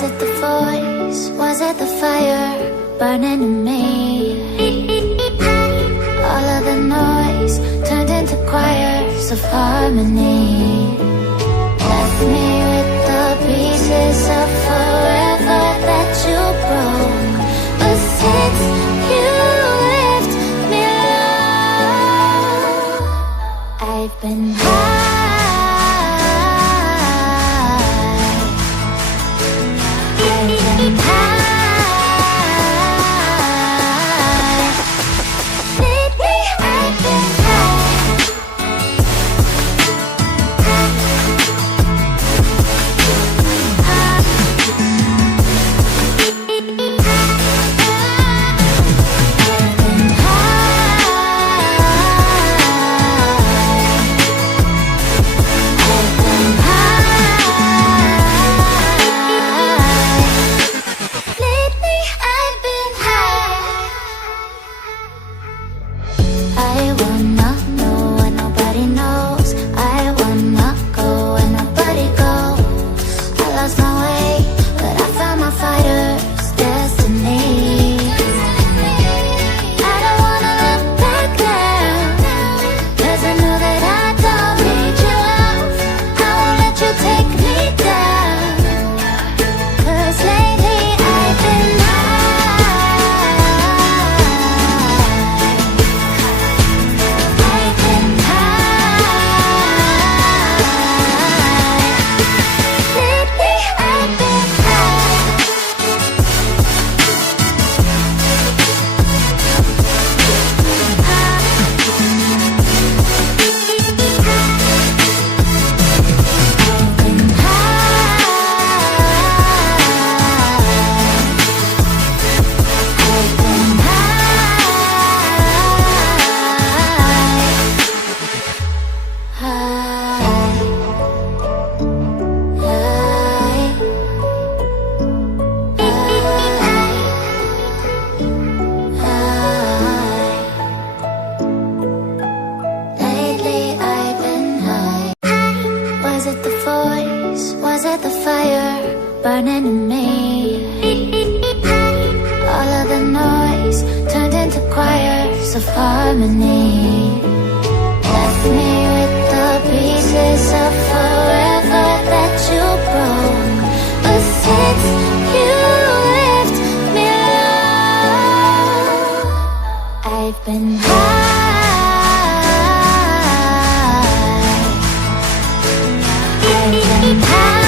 Was it the voice? Was it the fire burning in me? All of the noise turned into choirs of harmony. Left me with the pieces of forever that you broke. But since you left me alone, I've been high. Burning in me. All of the noise turned into choirs of harmony. Left me with the pieces of forever that you broke. But since you left me alone, I've been high. I've been high.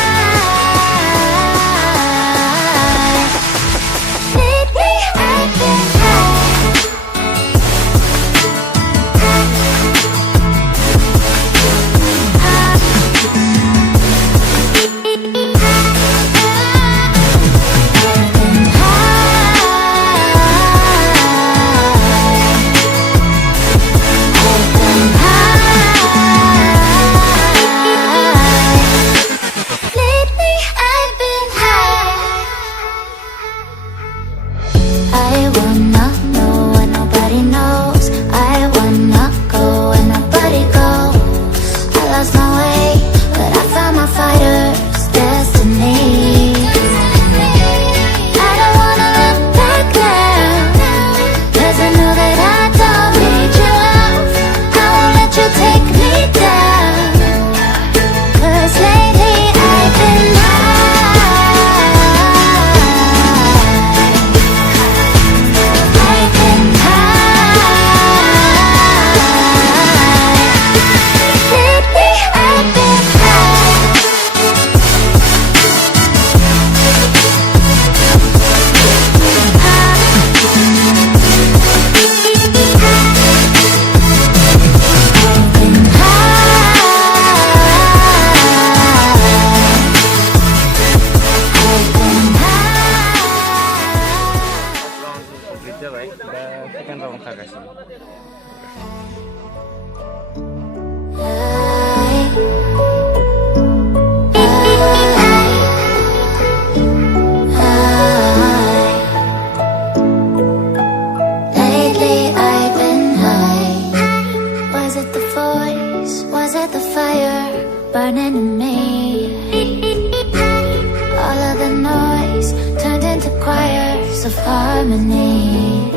second round থাকাছি Burning in me, all of the noise choirs of harmony.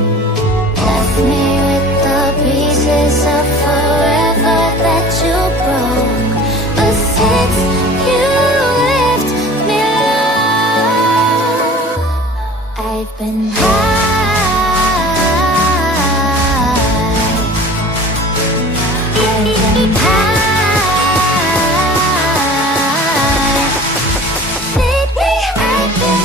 Left me with the pieces of forever that you broke. But since you left me alone, I've been high. I've been high. Lately I've been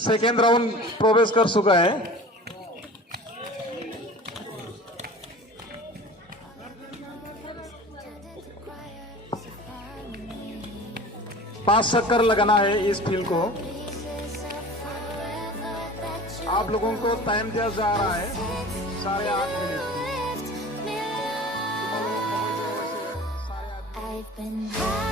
second round प्रवेश कर चुका है। पांच चक्कर लगाना है इस field को। आप लोगों को टाइम दिया जा रहा है 8.5 मिनट। I've been high.